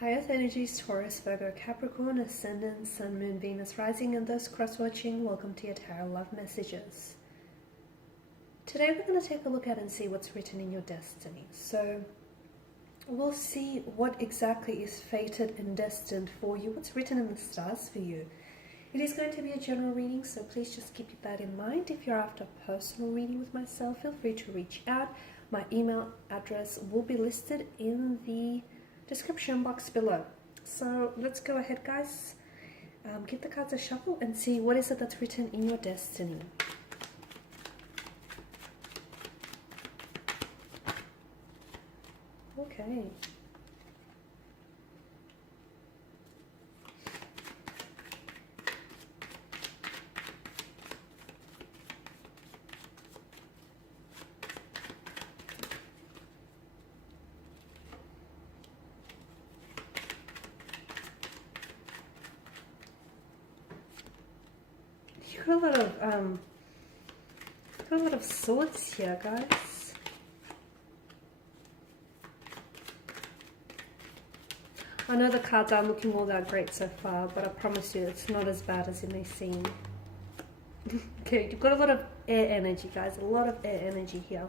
High Earth energies, Taurus, Virgo, Capricorn, Ascendant, Sun, Moon, Venus, Rising, and those cross-watching, welcome to your Tarot Love Messages. Today we're going to take a look at and see what's written in your destiny. So we'll see what exactly is fated and destined for you, what's written in the stars for you. It is going to be a general reading, so please just keep that in mind. If you're after a personal reading with myself, feel free to reach out. My email address will be listed in the description box below. So let's go ahead, guys. Give the cards a shuffle and see what is it that's written in your destiny. Okay. You got a lot of swords here, guys. I know the cards aren't looking all that great so far, but I promise you it's not as bad as it may seem. Okay, you've got a lot of air energy, guys. A lot of air energy here.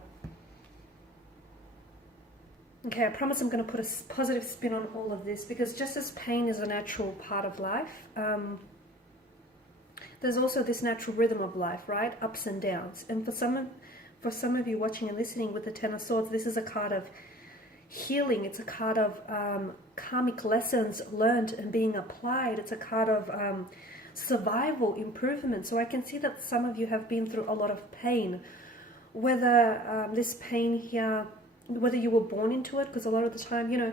Okay, I promise I'm going to put a positive spin on all of this, because just as pain is a natural part of life, there's also this natural rhythm of life, right? Ups and downs. And for some of you watching and listening with the Ten of Swords, this is a card of healing. It's a card of karmic lessons learned and being applied. It's a card of survival, improvement. So I can see that some of you have been through a lot of pain. Whether this pain here, whether you were born into it, because a lot of the time, you know,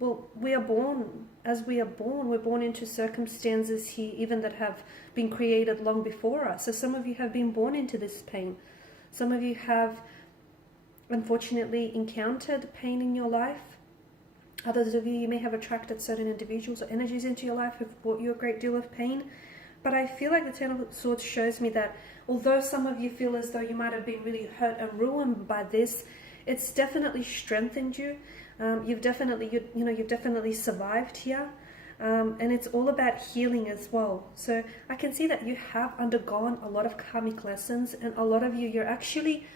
well, we are born, as we are born, we're born into circumstances here, even that have been created long before us. So some of you have been born into this pain. Some of you have, unfortunately, encountered pain in your life. Others of you may have attracted certain individuals or energies into your life who've brought you a great deal of pain. But I feel like the Ten of Swords shows me that although some of you feel as though you might have been really hurt and ruined by this, it's definitely strengthened you. You've definitely survived here, and it's all about healing as well. So I can see that you have undergone a lot of karmic lessons, and a lot of you're actually,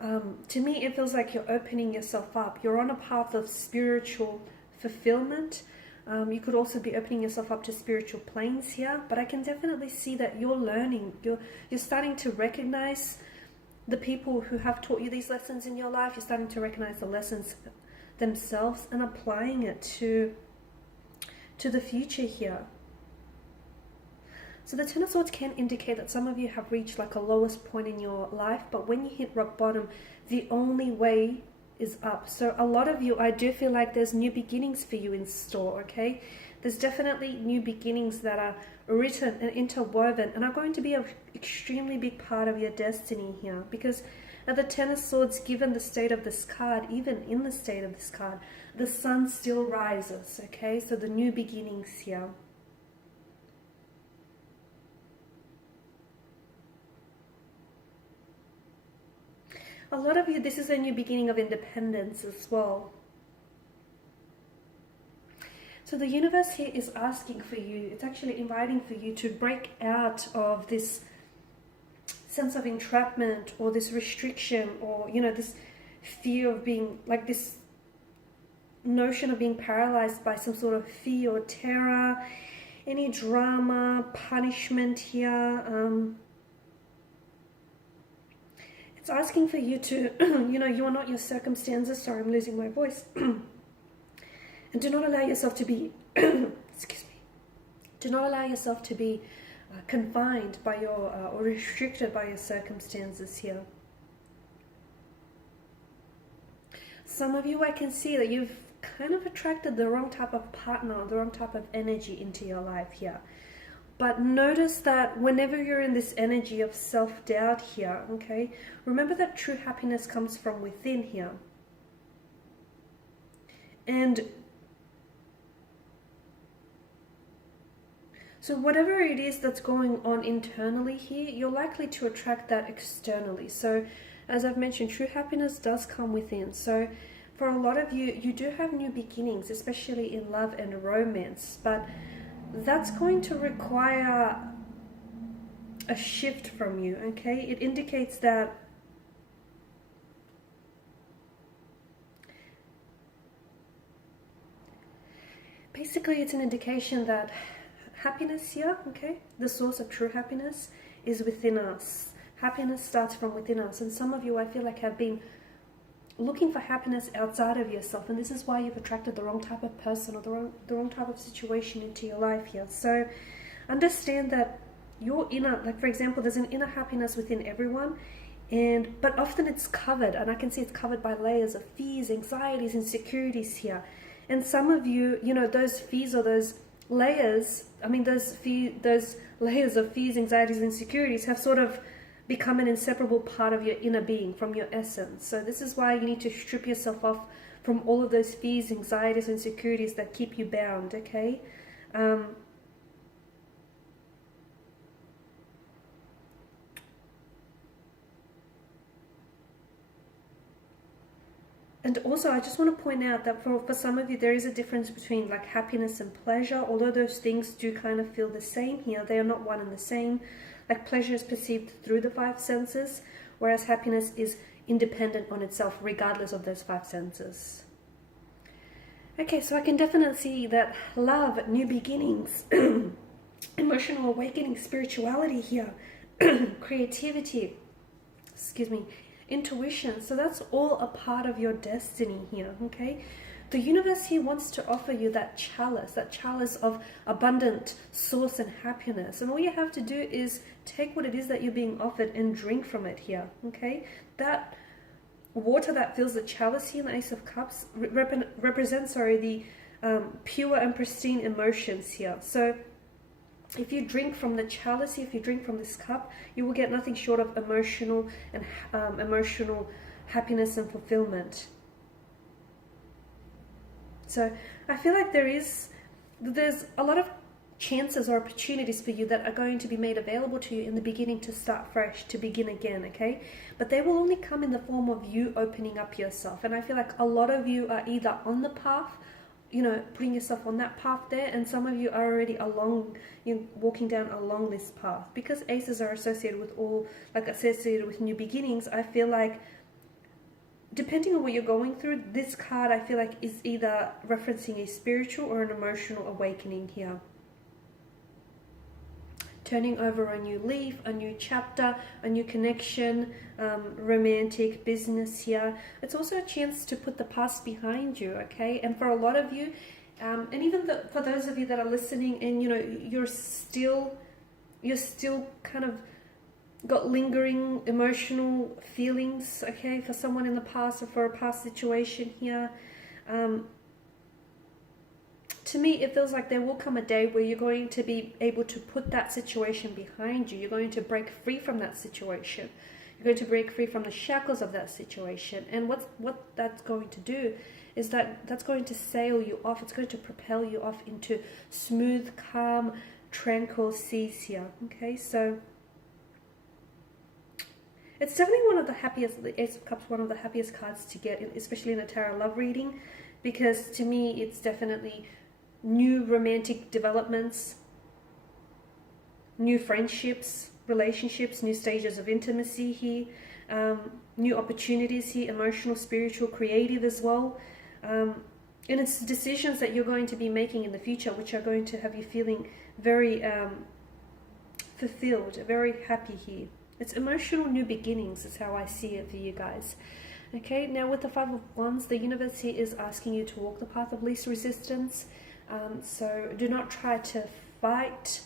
to me, it feels like you're opening yourself up. You're on a path of spiritual fulfillment. You could also be opening yourself up to spiritual planes here, but I can definitely see that you're learning. You're starting to recognize the people who have taught you these lessons in your life. You're starting to recognize the lessons themselves and applying it to the future here. So the Ten of Swords can indicate that some of you have reached like a lowest point in your life, but when you hit rock bottom, the only way is up. So a lot of you, I do feel like there's new beginnings for you in store, okay? There's definitely new beginnings that are written and interwoven and are going to be an extremely big part of your destiny here, because at the Ten of Swords, given the state of this card, even in the state of this card, the sun still rises, okay? So the new beginnings here. A lot of you, this is a new beginning of independence as well. So the universe here is asking for you, it's actually inviting for you to break out of this sense of entrapment or this restriction, or, you know, this fear of being, like this notion of being paralyzed by some sort of fear or terror, any drama, punishment here. It's asking for you to, you know, you are not your circumstances. Sorry, I'm losing my voice. And do not allow yourself to be, excuse me, do not allow yourself to be confined by your, or restricted by your circumstances here. Some of you, I can see that you've kind of attracted the wrong type of partner, the wrong type of energy into your life here. But notice that whenever you're in this energy of self-doubt here, okay, remember that true happiness comes from within here. And so whatever it is that's going on internally here, you're likely to attract that externally. So as I've mentioned, true happiness does come within. So for a lot of you, you do have new beginnings, especially in love and romance, but that's going to require a shift from you, okay? It indicates that basically it's an indication that happiness here, okay, the source of true happiness is within us. Happiness starts from within us, and some of you, I feel like, have been looking for happiness outside of yourself, and this is why you've attracted the wrong type of person or the wrong type of situation into your life here. So understand that your inner, like for example, there's an inner happiness within everyone, but often it's covered, and I can see it's covered by layers of fears, anxieties, insecurities here. And some of you, you know, those fears or those layers, I mean, those layers of fears, anxieties, and insecurities have sort of become an inseparable part of your inner being, from your essence. So this is why you need to strip yourself off from all of those fears, anxieties, and insecurities that keep you bound, okay? And also, I just want to point out that for some of you, there is a difference between like happiness and pleasure. Although those things do kind of feel the same here, they are not one and the same. Like pleasure is perceived through the five senses, whereas happiness is independent on itself, regardless of those five senses. Okay, so I can definitely see that love, new beginnings, emotional awakening, spirituality here, creativity, excuse me, intuition. So that's all a part of your destiny here, okay? The universe here wants to offer you that chalice of abundant source and happiness. And all you have to do is take what it is that you're being offered and drink from it here, okay? That water that fills the chalice here in the Ace of Cups represents, the pure and pristine emotions here. So if you drink from the chalice, if you drink from this cup, you will get nothing short of emotional happiness and fulfillment. So I feel like there's a lot of chances or opportunities for you that are going to be made available to you in the beginning to start fresh, to begin again, okay? But they will only come in the form of you opening up yourself. And I feel like a lot of you are either on the path, you know, putting yourself on that path there, and some of you are already walking down along this path. Because aces are associated with new beginnings, I feel like depending on what you're going through, this card I feel like is either referencing a spiritual or an emotional awakening here. Turning over a new leaf, a new chapter, a new connection, romantic, business here. It's also a chance to put the past behind you, okay? And for a lot of you, and even for those of you that are listening and, you know, you're still kind of got lingering emotional feelings, okay, for someone in the past or for a past situation here. To me, it feels like there will come a day where you're going to be able to put that situation behind you. You're going to break free from that situation. You're going to break free from the shackles of that situation. And what that's going to do is that's going to sail you off. It's going to propel you off into smooth, calm, tranquil seas here. Okay, so it's definitely one of the happiest, the Ace of Cups, one of the happiest cards to get, especially in a tarot love reading, because to me it's definitely new romantic developments, new friendships, relationships, new stages of intimacy here, new opportunities here, emotional, spiritual, creative as well. And it's decisions that you're going to be making in the future which are going to have you feeling very fulfilled, very happy here. It's emotional new beginnings is how I see it for you guys. Okay, now with the Five of Wands, the universe here is asking you to walk the path of least resistance. So do not try to fight.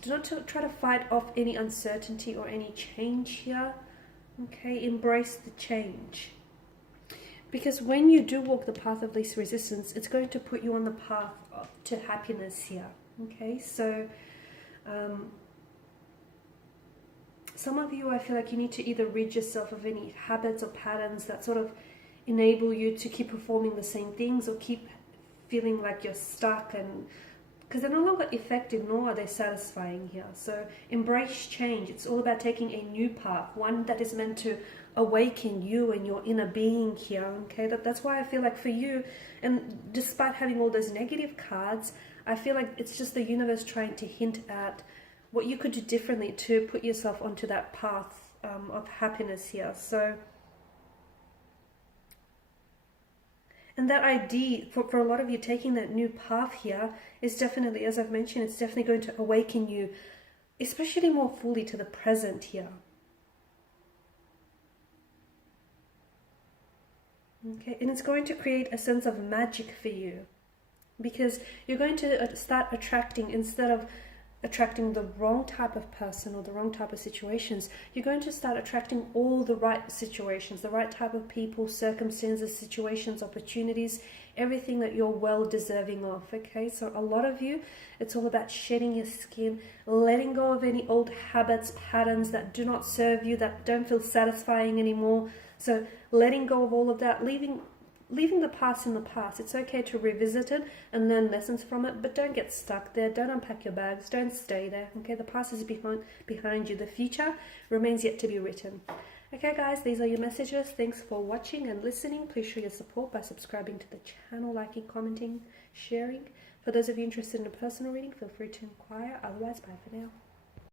Do not try to fight off any uncertainty or any change here. Okay, embrace the change. Because when you do walk the path of least resistance, it's going to put you on the path to happiness here. Okay, so some of you, I feel like you need to either rid yourself of any habits or patterns that sort of enable you to keep performing the same things or keep feeling like you're stuck and because they're no longer effective, nor are they satisfying here. So embrace change. It's all about taking a new path, one that is meant to awaken you and your inner being here. Okay, that's why I feel like for you, and despite having all those negative cards, I feel like it's just the universe trying to hint at what you could do differently to put yourself onto that path of happiness here. So, and that idea, for a lot of you, taking that new path here is definitely, as I've mentioned, it's definitely going to awaken you, especially more fully to the present here. Okay, and it's going to create a sense of magic for you, because you're going to start attracting, instead of attracting the wrong type of person or the wrong type of situations, you're going to start attracting all the right situations, the right type of people, circumstances, situations, opportunities, everything that you're well deserving of. Okay, so a lot of you, it's all about shedding your skin, letting go of any old habits, patterns that do not serve you, that don't feel satisfying anymore. So letting go of all of that, leaving the past in the past. It's okay to revisit it and learn lessons from it, but don't get stuck there. Don't unpack your bags. Don't stay there. Okay, the past is behind you. The future remains yet to be written. Okay, guys, these are your messages. Thanks for watching and listening. Please show your support by subscribing to the channel, liking, commenting, sharing. For those of you interested in a personal reading, feel free to inquire. Otherwise, bye for now.